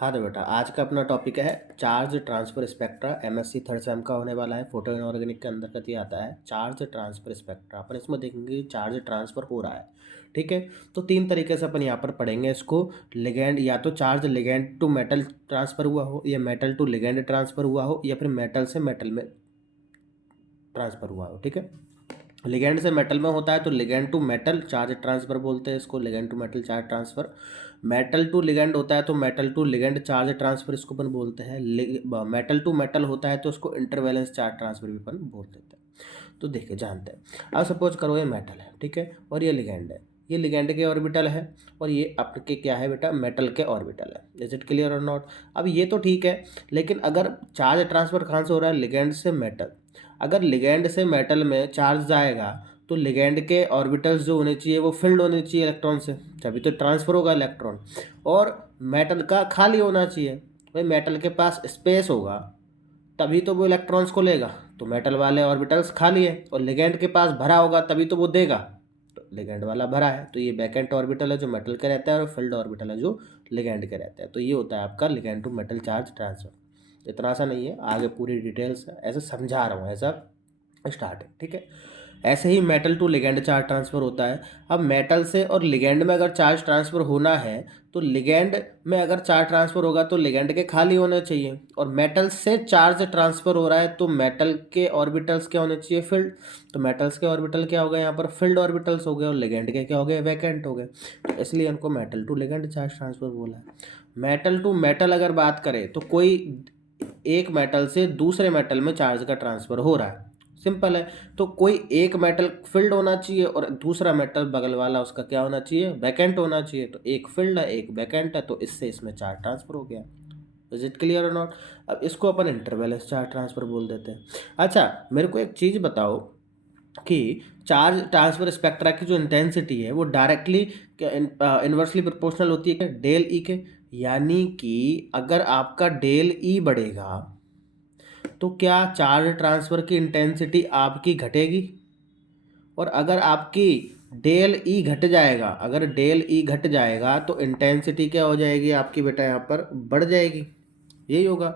हाँ तो बेटा आज का अपना टॉपिक है charge transfer spectra. MSc third same का होने वाला है। फोटो इनऑर्गेनिक के अंतर्गत ये आता है चार्ज ट्रांसफर स्पेक्ट्रा। अपन इसमें देखेंगे चार्ज ट्रांसफर हो रहा है। ठीक है, तो तीन तरीके से अपन यहाँ पर पढ़ेंगे इसको। लिगेंड, या तो charge ligand to metal transfer हुआ हो, या मेटल टू लिगेंड ट्रांसफर हुआ हो, या फिर मेटल से मेटल में ट्रांसफर हुआ हो। ठीक है, लिगेंड से मेटल में होता है तो ligand to metal charge transfer बोलते हैं इसको, ligand to metal charge transfer. Metal to ligand होता है तो metal to ligand charge transfer इसको अपन बोलते हैं। मेटल टू मेटल होता है तो उसको इंटरवैलेंस चार्ज ट्रांसफर भी अपन बोल देते हैं। तो देखिए जानते हैं। अब सपोज करो ये मेटल है, ठीक है, और ये लिगेंड है। ये लिगेंड के ऑर्बिटल है और ये आपके क्या है बेटा, मेटल के ऑर्बिटल है। इज इट क्लियर और नॉट? अब ये तो ठीक है, लेकिन अगर चार्ज ट्रांसफर कहाँ से हो रहा है, लिगेंड से मेटल। अगर लिगेंड से मेटल में चार्ज जाएगा तो लिगेंड के ऑर्बिटल्स जो होने चाहिए वो फिल्ड होने चाहिए इलेक्ट्रॉन से, तभी तो ट्रांसफर होगा इलेक्ट्रॉन। और मेटल का खाली होना चाहिए, भाई मेटल के पास स्पेस होगा तभी तो वो इलेक्ट्रॉन्स को लेगा। तो मेटल वाले ऑर्बिटल्स खाली है, और लिगेंड के पास भरा होगा तभी तो वो देगा। तो लिगेंड वाला भरा है तो ये वैकेंट ऑर्बिटल है जो मेटल के रहता है, और फिल्ड ऑर्बिटल है जो लिगेंड के रहता है। तो ये होता है आपका ligand to metal charge transfer. इतना सा नहीं है, आगे पूरी डिटेल्स ऐसे समझा रहा हूँ, ऐसा स्टार्ट है। ठीक है, ऐसे ही metal to ligand charge transfer होता है। अब मेटल से और लिगेंड में अगर चार्ज ट्रांसफ़र होना है तो लिगेंड में अगर चार्ज ट्रांसफ़र होगा तो लिगेंड के खाली होने चाहिए, और मेटल से चार्ज ट्रांसफ़र हो रहा है तो मेटल के ऑर्बिटल्स क्या होने चाहिए, फील्ड। तो मेटल्स के ऑर्बिटल क्या हो गए यहाँ पर, फील्ड ऑर्बिटल्स हो गए, और लिगेंड के क्या हो गए, वैकेंट हो गए। तो इसलिए इनको metal to ligand charge transfer बोला है। मेटल टू मेटल अगर बात करें तो कोई एक मेटल से दूसरे मेटल में चार्ज का ट्रांसफ़र हो रहा है, सिंपल है। तो कोई एक मेटल फील्ड होना चाहिए और दूसरा मेटल बगल वाला उसका क्या होना चाहिए, वैकेंट होना चाहिए। तो एक फील्ड है एक वैकेंट है, तो इससे इसमें चार्ज ट्रांसफर हो गया। इज इट क्लियर और नॉट? अब इसको अपन इंटरवैलेंस चार्ज ट्रांसफर बोल देते हैं। अच्छा मेरे को एक चीज़ बताओ कि चार्ज ट्रांसफर स्पेक्ट्रा की जो इंटेंसिटी है वो डायरेक्टली इन्वर्सली प्रोपोर्शनल होती है क्या, डेल ई के। यानी कि अगर आपका डेल ई बढ़ेगा तो क्या चार्ज ट्रांसफ़र की इंटेंसिटी आपकी घटेगी, और अगर आपकी डेल ई घट जाएगा, अगर डेल ई घट जाएगा तो इंटेंसिटी क्या हो जाएगी आपकी बेटा, यहाँ पर बढ़ जाएगी। यही होगा।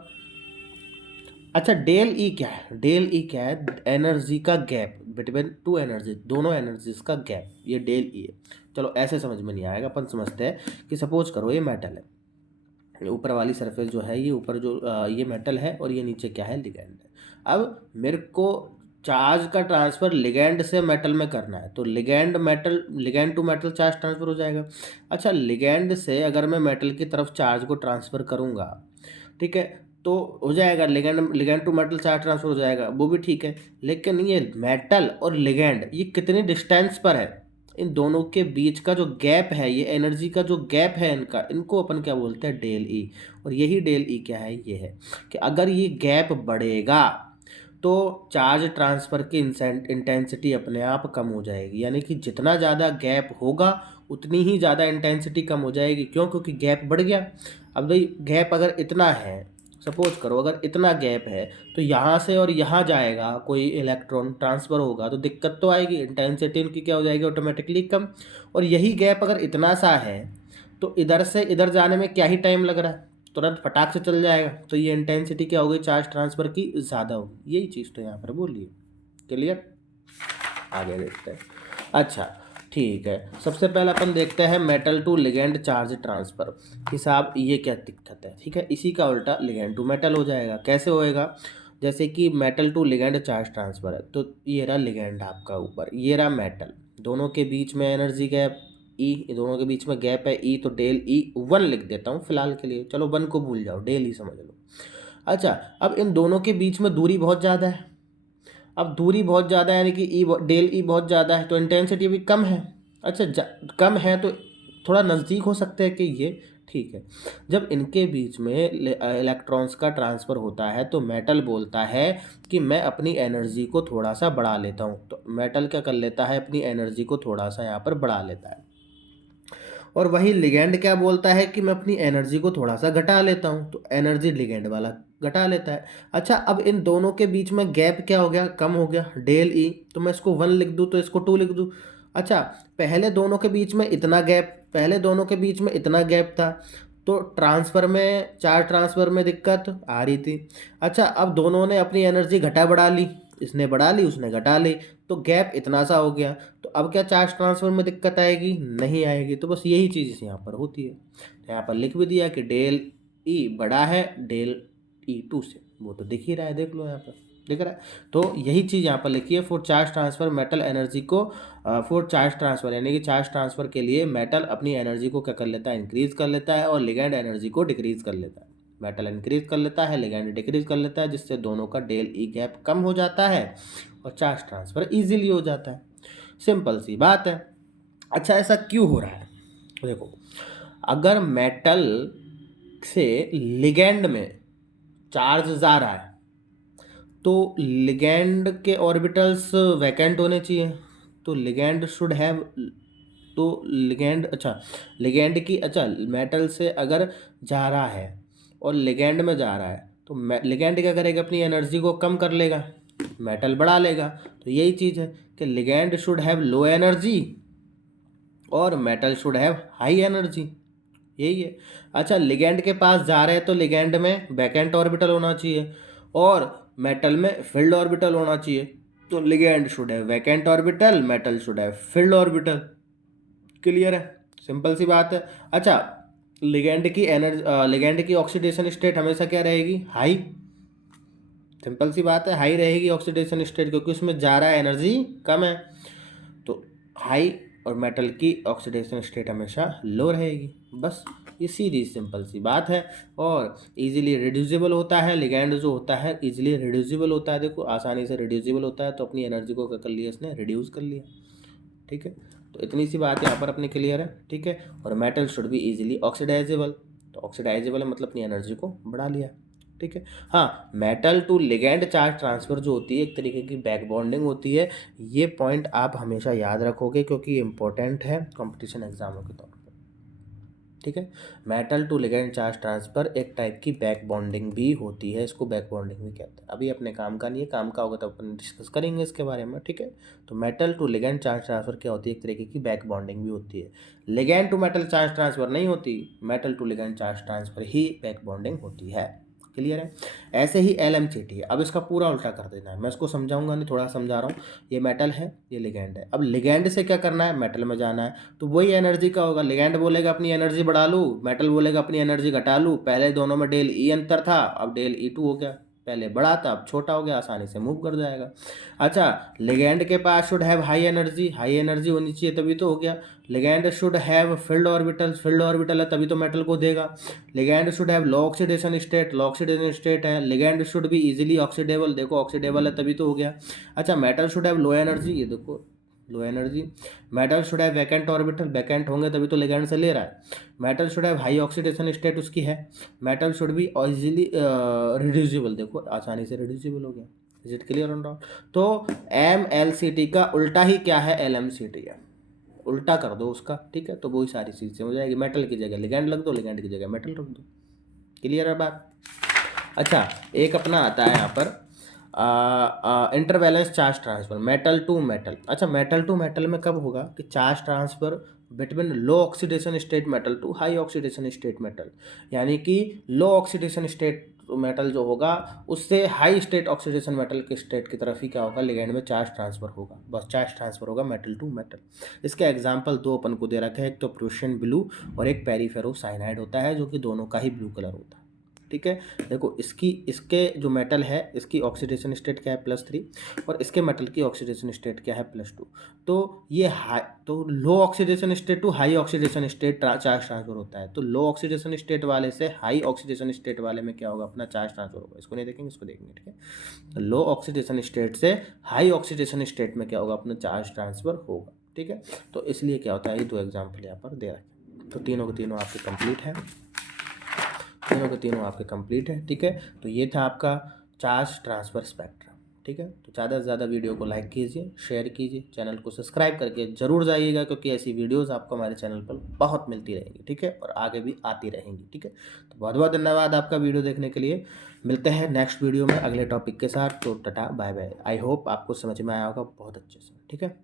अच्छा डेल ई क्या है, डेल ई क्या है, एनर्जी का गैप बिटवीन टू एनर्जी, दोनों एनर्जीज का गैप, ये डेल ई है। चलो ऐसे समझ में नहीं आएगा, अपन समझते हैं कि सपोज करो ये मेटल है, ऊपर वाली सरफेस जो है ये ऊपर जो ये मेटल है और ये नीचे क्या है, लिगेंड है। अब मेरे को चार्ज का ट्रांसफ़र लिगेंड से मेटल में करना है तो ligand metal, ligand to metal charge transfer हो जाएगा। अच्छा लिगेंड से अगर मैं मेटल की तरफ चार्ज को ट्रांसफ़र करूँगा, ठीक है, तो हो जाएगा ligand, ligand to metal charge transfer हो जाएगा, वो भी ठीक है। लेकिन ये मेटल और लिगेंड ये कितनी डिस्टेंस पर है, इन दोनों के बीच का जो गैप है, ये एनर्जी का जो गैप है इनका, इनको अपन क्या बोलते हैं, डेल ई। और यही डेल ई क्या है, ये है कि अगर ये गैप बढ़ेगा तो चार्ज ट्रांसफ़र की इंटेंसिटी अपने आप कम हो जाएगी। यानी कि जितना ज़्यादा गैप होगा उतनी ही ज़्यादा इंटेंसिटी कम हो जाएगी। क्यों? क्योंकि गैप बढ़ गया। अब भाई गैप अगर इतना है, सपोज करो अगर इतना गैप है तो यहाँ से और यहाँ जाएगा कोई इलेक्ट्रॉन ट्रांसफ़र होगा तो दिक्कत तो आएगी, इंटेंसिटी उनकी क्या हो जाएगी, ऑटोमेटिकली कम। और यही गैप अगर इतना सा है तो इधर से इधर जाने में क्या ही टाइम लग रहा है, तुरंत फटाक से चल जाएगा। तो ये इंटेंसिटी क्या होगी, चार्ज ट्रांसफ़र की ज़्यादा होगी। यही चीज़ तो यहाँ पर बोलिए। क्लियर? आगे देखते हैं। अच्छा ठीक है, सबसे पहले अपन देखते हैं metal to ligand charge transfer कि साहब ये क्या दिक्कत है। ठीक है, इसी का उल्टा लिगेंड टू मेटल हो जाएगा। कैसे होएगा, जैसे कि metal to ligand charge transfer है तो ये रहा लिगेंड आपका ऊपर, ये रहा मेटल, दोनों के बीच में एनर्जी गैप ई, दोनों के बीच में गैप है ई, तो डेल ई 1 लिख देता हूँ फिलहाल के लिए। चलो 1 को भूल जाओ, डेल ई समझ लो। अच्छा अब इन दोनों के बीच में दूरी बहुत ज़्यादा है। अब दूरी बहुत ज़्यादा है यानी कि ई, डेल ई बहुत ज़्यादा है तो इंटेंसिटी भी कम है। अच्छा कम है तो थोड़ा नज़दीक हो सकते हैं कि ये, ठीक है। जब इनके बीच में इलेक्ट्रॉन्स का ट्रांसफ़र होता है तो मेटल बोलता है कि मैं अपनी एनर्जी को थोड़ा सा बढ़ा लेता हूँ। तो मेटल क्या कर लेता है, अपनी एनर्जी को थोड़ा सा यहाँ पर बढ़ा लेता है। और वही लिगेंड क्या बोलता है कि मैं अपनी एनर्जी को थोड़ा सा घटा लेता हूँ, तो एनर्जी लिगेंड वाला घटा लेता है। अच्छा अब इन दोनों के बीच में गैप क्या हो गया, कम हो गया, डेल ई। तो मैं इसको 1 लिख दूँ तो इसको 2 लिख दूँ। अच्छा पहले दोनों के बीच में इतना गैप, पहले दोनों के बीच में इतना गैप था तो ट्रांसफ़र में, चार्ज ट्रांसफ़र में दिक्कत आ रही थी। अच्छा, अब दोनों ने अपनी एनर्जी घटा बढ़ा ली, इसने बढ़ा ली, उसने घटा ली, तो गैप इतना सा हो गया। तो अब क्या चार्ज ट्रांसफ़र में दिक्कत आएगी? नहीं आएगी। तो बस यही चीज़ यहाँ पर होती है। तो यहाँ पर लिख भी दिया कि डेल ई बड़ा है डेल ई टू से, वो तो दिख ही रहा है, देख लो यहाँ पर दिख रहा है। तो यही चीज़ यहाँ पर लिखी है, for charge transfer metal energy को, फॉर चार्ज ट्रांसफ़र यानी कि चार्ज ट्रांसफ़र के लिए मेटल अपनी एनर्जी को क्या कर लेता है, इंक्रीज़ कर लेता है, और लिगैंड एनर्जी को डिक्रीज़ कर लेता है। मेटल इंक्रीज़ कर लेता है, लिगैंड डिक्रीज़ कर लेता है, जिससे दोनों का डेल ई गैप कम हो जाता है और चार्ज ट्रांसफ़र ईजिली हो जाता है। सिंपल सी बात है। अच्छा, ऐसा क्यों हो रहा है? देखो, अगर मेटल से लिगैंड में चार्ज जा रहा है तो लिगैंड के ऑर्बिटल्स वैकेंट होने चाहिए। तो लिगैंड शुड हैव, तो लिगैंड, अच्छा लिगैंड की, अच्छा मेटल से अगर जा रहा है और लिगैंड में जा रहा है तो लिगैंड क्या करेगा, अपनी एनर्जी को कम कर लेगा, मेटल बढ़ा लेगा। तो यही चीज़ है कि ligand should have low energy और metal should have high energy, यही है। अच्छा, लिगैंड के पास जा रहे हैं तो लिगैंड में वैकेंट ऑर्बिटल होना चाहिए और मेटल में फील्ड ऑर्बिटल होना चाहिए। तो ligand should have vacant orbital, metal should have filled orbital. Clear है, सिंपल सी बात है। अच्छा, लिगैंड की एनर्जी, लिगैंड की ऑक्सीडेशन स्टेट हमेशा क्या रहेगी, हाई। सिंपल सी बात है, हाई रहेगी ऑक्सीडेशन स्टेट, क्योंकि उसमें जा रहा है एनर्जी कम है। तो हाई और मेटल की ऑक्सीडेशन स्टेट हमेशा लो रहेगी। बस ये सीधी सिंपल सी बात है। और इजीली रिड्यूसिबल होता है, लिगैंड जो होता है इजीली रिड्यूसिबल होता है। देखो, आसानी से रिड्यूसिबल होता है, तो अपनी एनर्जी को क्या कर लिया इसने, रिड्यूस कर लिया। ठीक है, तो इतनी सी बात यहाँ पर अपनी क्लियर है। ठीक है, और metal should be easily oxidisable, तो ऑक्सीडाइजेबल है मतलब अपनी एनर्जी को बढ़ा लिया। ठीक है, हाँ, metal to ligand charge transfer जो होती है एक तरीके की बैक बॉन्डिंग होती है। ये पॉइंट आप हमेशा याद रखोगे क्योंकि इंपॉर्टेंट है कंपटीशन एग्जामों के तौर पर। ठीक है, metal to ligand charge transfer एक टाइप की बैक बॉन्डिंग भी होती है, इसको बैक बॉन्डिंग भी कहते हैं। अभी अपने काम का नहीं है, काम का होगा तो अपन डिस्कस करेंगे इसके बारे में। ठीक है, तो metal to ligand charge transfer क्या होती है, एक तरीके की बैक बॉन्डिंग भी होती है। Ligand to metal charge transfer नहीं होती, metal to ligand charge transfer ही बैक बॉन्डिंग होती है। क्लियर है। ऐसे ही LMCT है, अब इसका पूरा उल्टा कर देना है, मैं इसको समझाऊंगा नहीं, थोड़ा समझा रहा हूँ। ये मेटल है, ये लिगैंड है। अब लिगैंड से क्या करना है, मेटल में जाना है, तो वही एनर्जी का होगा। लिगैंड बोलेगा अपनी एनर्जी बढ़ा लूँ, मेटल बोलेगा अपनी एनर्जी घटा लूँ। पहले दोनों में डेल ई अंतर था, अब डेल E2 हो गया। पहले बड़ा था, अब छोटा हो गया, आसानी से मूव कर जाएगा। अच्छा, लिगैंड के पास should have high energy, high energy होनी चाहिए तभी तो हो गया। Ligand should have filled orbital, filled orbital है तभी तो मेटल को देगा। Ligand should have low oxidation state, low oxidation state है। Ligand should be easily oxidable, देखो ऑक्सीडेबल है तभी तो हो गया। अच्छा, metal should have low energy, ये देखो low energy. Metal should have vacant orbital, vacant होंगे तभी तो लिगैंड से ले रहा है। Metal should have high oxidation state, उसकी है। Metal should be easily reducible, देखो आसानी से रिड्यूसिबल हो गया। Is it clear on doubt? तो MLCT का उल्टा ही क्या है, LMCT है। उल्टा कर दो उसका, ठीक है, तो वही सारी चीज़ें हो जाएगी। मेटल की जगह लिगैंड रख दो, लिगैंड की जगह मेटल रख दो। क्लियर है बात? अच्छा, एक अपना आता है यहाँ पर intervalence charge transfer, metal to metal. अच्छा, मेटल टू मेटल में कब होगा कि charge transfer between low oxidation state metal to high oxidation state metal, यानी कि लो ऑक्सीडेशन स्टेट मेटल जो होगा उससे हाई स्टेट ऑक्सीडेशन मेटल के स्टेट की तरफ ही क्या होगा, लिगैंड में चार्ज ट्रांसफर होगा। बस चार्ज ट्रांसफर होगा मेटल टू मेटल। इसके एग्जांपल दो अपन को दे रखे हैं, एक तो प्रूशियन ब्लू और एक पेरीफेरो साइनाइड होता है, जो कि दोनों का ही ब्लू कलर होता है। ठीक है, देखो इसके जो मेटल है इसकी ऑक्सीडेशन स्टेट क्या है, +3, और इसके मेटल की ऑक्सीडेशन स्टेट क्या है, +2। तो ये हाई, तो low oxidation state to high oxidation state charge transfer होता है। तो लो ऑक्सीडेशन स्टेट वाले से हाई ऑक्सीडेशन स्टेट वाले में क्या होगा, अपना चार्ज ट्रांसफर होगा। इसको नहीं देखेंगे, इसको देखेंगे। ठीक है, तो लो ऑक्सीडेशन स्टेट से हाई ऑक्सीडेशन स्टेट में क्या होगा, अपना चार्ज ट्रांसफर होगा। ठीक है, तो इसलिए क्या होता है, ये दो एग्जाम्पल यहाँ पर दे रखे। तो तीनों के तीनों आपके कंप्लीट है, तीनों के तीनों आपके कंप्लीट है। ठीक है, तो ये था आपका चार्ज ट्रांसफ़र स्पेक्ट्रम। ठीक है, तो ज़्यादा से ज़्यादा वीडियो को लाइक कीजिए, शेयर कीजिए, चैनल को सब्सक्राइब करके ज़रूर जाइएगा, क्योंकि ऐसी वीडियोस आपको हमारे चैनल पर बहुत मिलती रहेंगी। ठीक है, और आगे भी आती रहेंगी। ठीक है, तो बहुत बहुत धन्यवाद आपका वीडियो देखने के लिए। मिलते हैं नेक्स्ट वीडियो में अगले टॉपिक के साथ। तो tata bye bye. I hope आपको समझ में आया होगा बहुत अच्छे से। ठीक है।